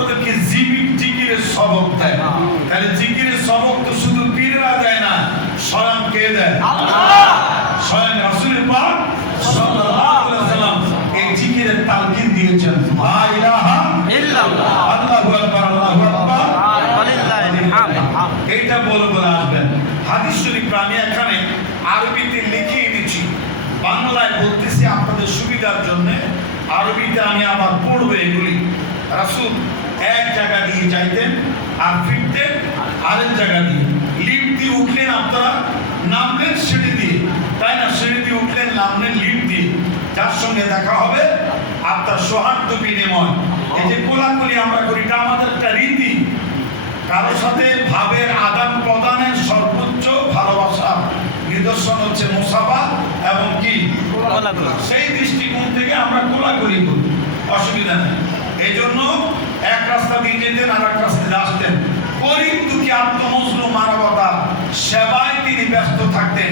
আপনাদেরকে জিকিরের সবক দেয়। তাহলে জিকিরের সবক তো শুধু পীররা দেয় না, স্বয়ং কে দেয়? স্বয়ং রাসূল পাক সাল্লাল্লাহু আলাইহি ওয়াসাল্লাম এই জিকিরের তালকিন দিয়েছেন। লা ইলাহা ইল্লাল্লাহ, আল্লাহু আকবার, আল্লাহু আকবার, ওয়ালিল্লাহিল হামদ। এইটা বলে আসবেন। হাদিস শরীফ আমি এখানে আরবিতে লিখে এনেছি, বাংলায় বলতেছি আপনাদের সুবিধার জন্য। আরবিতে আমি আবার পড়বো এগুলি। রাসূল এক জায়গা দিয়ে যাইতেন আর ফিরতেন আরেক জায়গা দিয়ে। লিফট দিয়ে উঠলেন, আপনারা নামলেন সিঁড়ি দিয়ে, তাই না? সিঁড়ি দিয়ে উঠলেন, নামলেন লিফট দিয়ে। যার সঙ্গে দেখা হবে আপনার সৌহার্দ্য বিনিময়। এই যে কোলাকুলি আমরা করি, এটা আমাদের একটা রীতি। কারোর সাথে ভাবের আদান প্রদানের সর্বোচ্চ ভালোবাসা নিদর্শন হচ্ছে মুসাফা এবং কি সেই দৃষ্টিকোণ থেকে আমরা কোলাকুলি করি, অসুবিধা নেই। এই জন্য এক রাস্তা দিয়ে যেতেন আর এক রাস্তা দিয়ে আসতেন। গরিব দুঃখী আত্মমজলুম মানবতা সেবায় তিনি ব্যস্ত থাকতেন।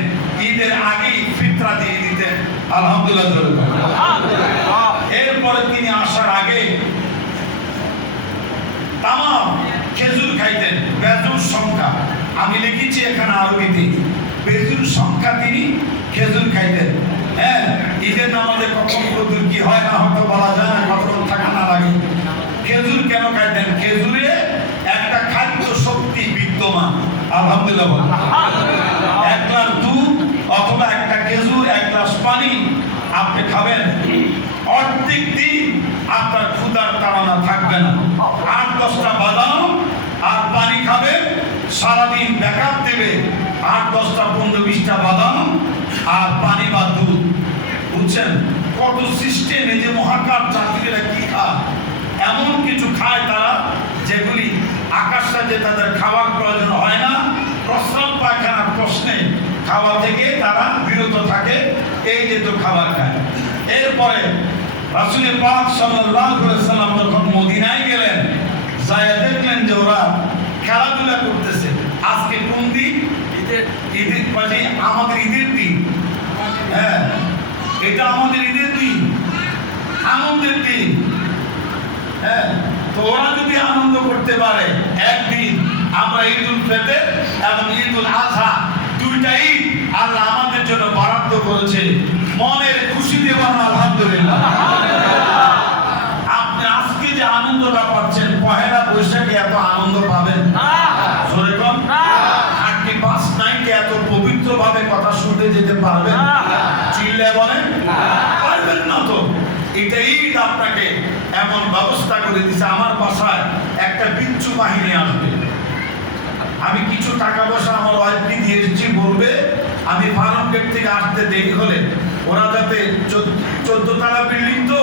ঈদের আগেই ফিতরা দিয়ে দিতেন, আলহামদুলিল্লাহ। এরপরে তিনি আসার আগে তামাম খেজুর খাইতেন, বেজুর সংখ্যা আমি লিখেছি এখানে আরবিতে, বেজুর সংখ্যা তিনি খেজুর খাইতেন। হ্যাঁ, ঈদের নামাজে কখন কদুর কি হয় না হয়তো বলা যায় না, কতক্ষণ থাকা না লাগে। খেজুর কেন খাইতেন? খেজুরে একটা খাদ্য শক্তি বিদ্যমান, আলহামদুলিল্লাহ। এক গ্লাস দুধ অথবা একটা খেজুর, এক গ্লাস পানি আপনি খাবেন, অর্ধেক দিন আপনার ক্ষুধার তাড়না থাকবে না। 8-10টা বাদাম আর পানি খাবেন, সারাদিন ব্যাকআপ দেবে। 8-10টা 15-20টা বাদাম আর পানি বা দুধ, বুঝছেন কত সিস্টেম। এই যে মহাকাশ যাত্রীরা কি খায়, এমন কিছু খায় তারা যেগুলি আকাশটা যে তাদের খাবার প্রয়োজন হয় না, প্রস্রাব পায়খানার প্রশ্নে খাওয়া থেকে তারা বিরত থাকে, এই যে তো খাবার খায়। এরপরে রাসূল পাক সাল্লাল্লাহু আলাইহি ওয়াসাল্লাম যখন মদিনায় গেলেন, যায় দেখলেন যে ওরা খেলাধুলা করতেছে। আজকে কোন দিন? ঈদের পাশে আমাদের ঈদের দিন। হ্যাঁ, এটা আমাদের ঈদের দিন, আনন্দের দিন। হ্যাঁ, তো ওরা যদি আনন্দ করতে পারে একদিন, আমরা ঈদুল ফিতর এবং ঈদুল আযহা দুইটা ঈদ আল্লাহ আমাদের জন্য বরাদ্দ করেছে। মনের খুশি দেবেন আলহামদুলিল্লাহ। আপনি আজকে যে আনন্দটা পাচ্ছেন, পহেলা বৈশাখে এত আনন্দ পাবেন জোরে কোন? 35 নাইটে এত পবিত্র ভাবে কথা শুনতে যেতে পারবেন? চিল্লে বলেন পারবেন না তো। এটা ঈদ আপনাকে এমন ব্যবস্থা করে দিছে। আমার বাসায় একটা বিচ্ছু বাহিনী আসবে, আমি কিছু টাকা পয়সা আমার ওয়াইফকে দিয়ে এসেছি, বলবে আমি ফার্ম গেট থেকে আসতে দেরি হলে ওরা যাতে 14 তলা বিল্ডিং তো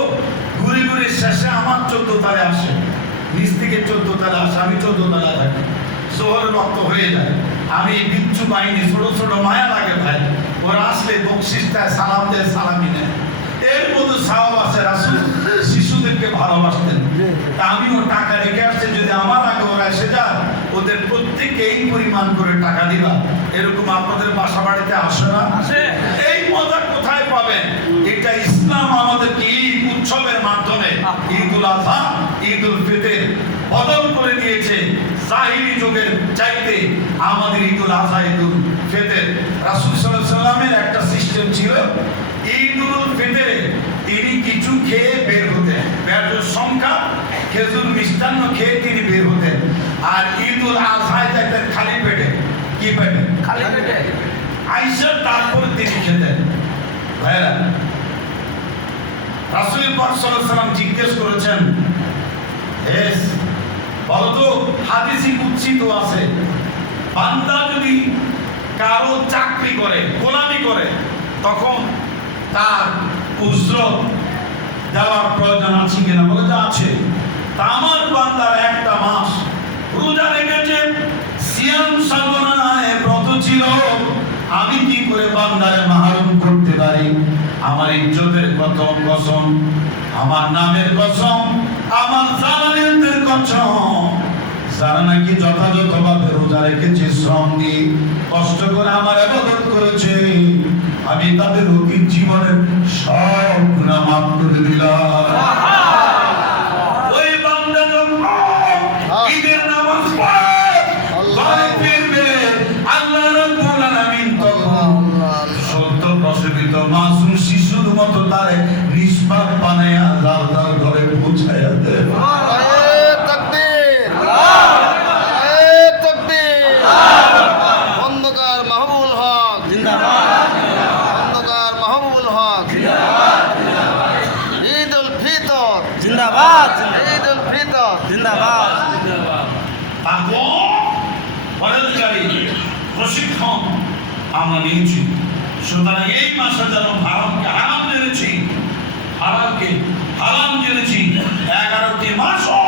ঘুরে ঘুরে শেষে আমার 14 তলায় আসে, নিচ থেকে 14 তলায় আসে, আমি 14 তলায় থাকি, শহরের রক্ত হয়ে যায়। আমি বিচ্ছু বাহিনী, ছোট ছোট মায়া লাগে ভাই, ওরা আসলে বকশিস দেয়, সালাম দেয়, সালামি নেয়। এর মধ্যে সাহাবা আছে, রাসূল শিশুদেরকে ভালোবাসতেন। তা আমিও টাকা রেখে আসছে, যদি আমার আগে ওরা এসে যায় ওদের প্রত্যেককে এই পরিমাণ করে টাকা দিবা। এরকম আপনাদের বাসা বাড়িতে আসে না? এই মজা কোথায় পাবেন? এটা ইসলাম আমাদেরকে ঈদ উৎসবের মাধ্যমে ঈদুল আযহা, ঈদুল ফিতর বদল করে দিয়েছে। জাহিলি যুগের চাইতে আমাদের ঈদুল আযহা, ঈদুল ফিতর, রাসূল সাল্লাল্লাহু আলাইহি ওয়াসাল্লামের একটা সিস্টেম ছিল। ঈদুল ফিতরে তিনি কিছু খেয়ে বের হতেন, বেজোর সংখ্যা খেজুর মিষ্টান্ন খেয়ে তিনি বের হতেন। আর ঈদুল আযহায় যেতেন খালি পেটে। কি পেটে? খালি পেটে। আয়েশা তারপরে তিনি খেতেন। ভাইরা, রাসূল পাক সাল্লাল্লাহু আলাইহি ওয়াসাল্লাম জিজ্ঞেস করেছেন, এস বলতো হাদিসে কুদসি তো আছে, বান্দা যদি কারো চাকরি করে, গোলামি করে, তখন তার উজরত দেওয়ার প্রয়োজন আছে কিনা? বলে যে আছে। তা আমার বান্দার একটা মাস রোজা রেখেছে, সিয়াম সাধনায় ব্রত ছিল, আমি কি করে বান্দারে মাহরুম করতে পারি? আমার ইজ্জতের কসম, আমার নামের কসম, আমার জালালের কসম, যারা নাকি যথাযথভাবে রোজা রেখেছে, শ্রম দিয়ে কষ্ট করে আমার ইবাদত করেছে, আমি তাদের অতীত জীবনের সব গুনাহ মাফ করে দিলাম। ওই বান্দা যখন মিসবাহ বানায়া যার যার ঘরে পৌঁছায়া দেন। নারে তাকবীর, নারে তাকবীর। খন্দকার মাহবুবুল হক জিন্দাবাদ, খন্দকার মাহবুবুল হক জিন্দাবাদ, ঈদ উল ফিতর জিন্দাবাদ, ঈদ উল ফিতর জিন্দাবাদ। তাকওয়া পরহেজগারি প্রশিক্ষণ আমরা নিয়েছি। সুতরাং এই মাসে যেন হারামকে হারাম জেনেছি, হালালকে হালাল জেনেছি। 11টি মাসও